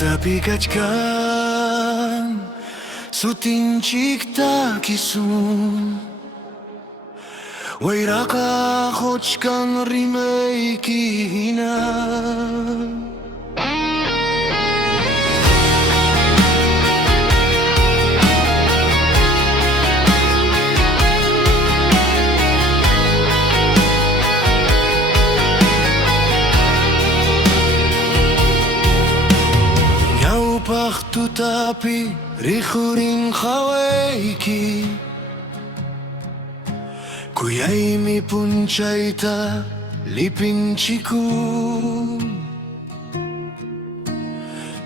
Tapikachkan sutinchik takisun Wairaka khochkan rimay kihina Tutapi rikuring kawaiki Kuyay mi punchayta lipinchiku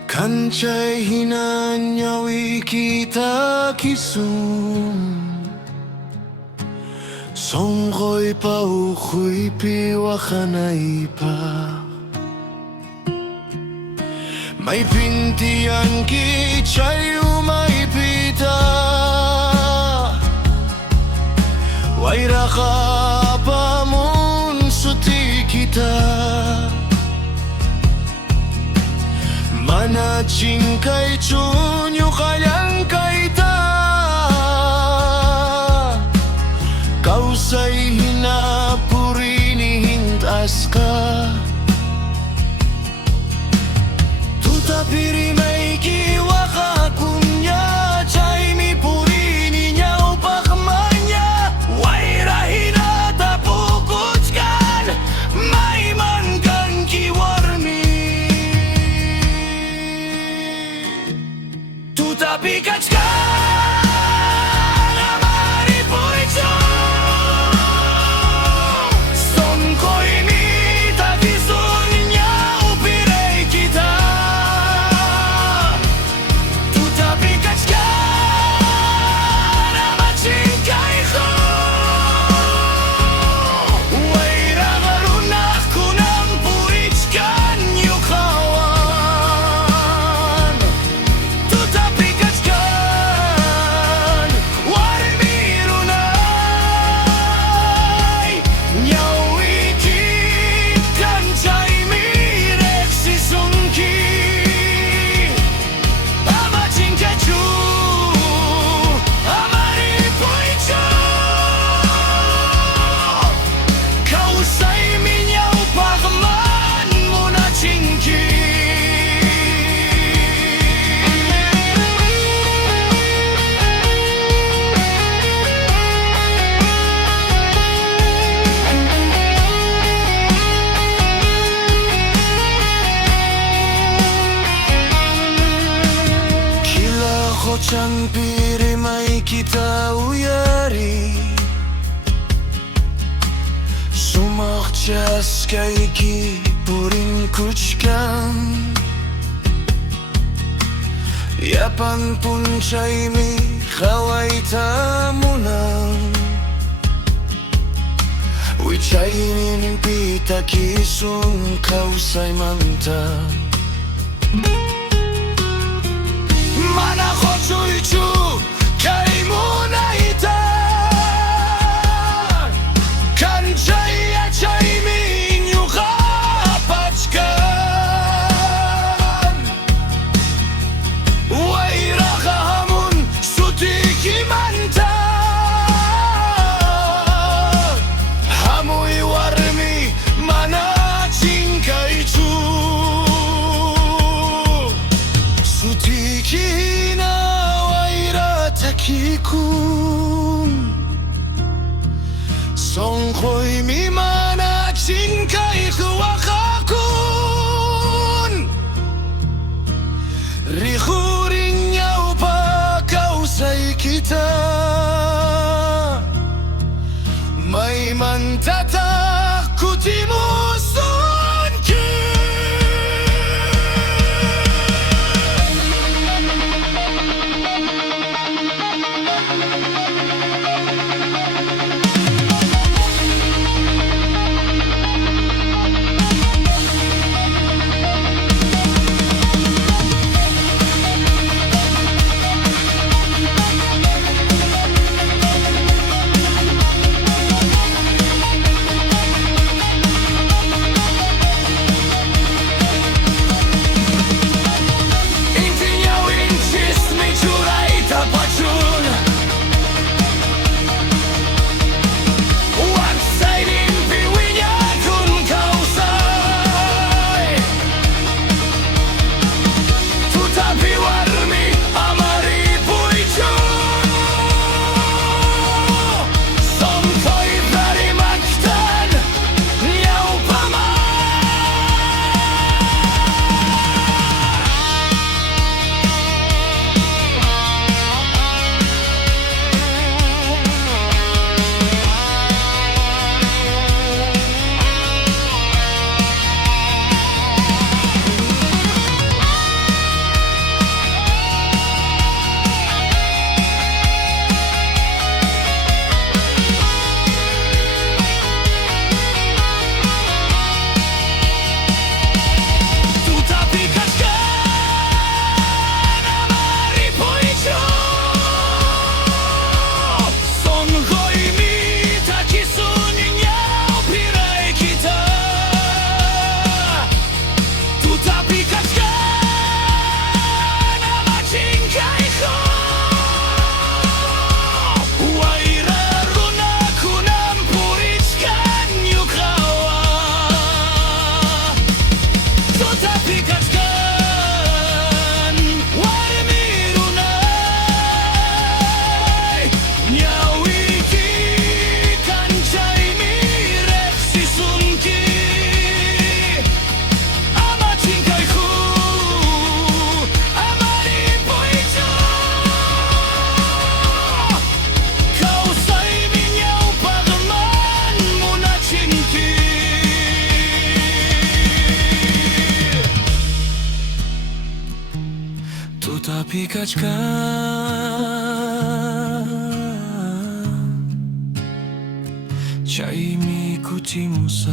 Kanchay hinanyawi kita kisum Songkoy paukoy piwakanay pa May pintian ki chayu may pita Waira ka pa mun suti kita Mana chingkay chunyo kayang kaita Kausay hinapuri ni hintas ka Tapiri may kiwaka kunya Chay mi puri niya upakmanya Waira hinatapukutskan May man kan kiwarmi Tutapikatskan Chan piri may kita uyari Sumakchas kay kipuring kuchkan Yapan punchay mi kaway tamunang Wichay ninipita kisung kausay manta Mana ko chuichu kay muna ita Kanchay at chay minyo kapachkan Waira kahamun sutiki manta Hamoy warmi mana chingkay chu Sutiki Kikun Songkoy mi managsin kay kuwakakun Rikuring niyaw pa kausay kita May mantatakuti mo birkaç kali çay mengikuti mo sa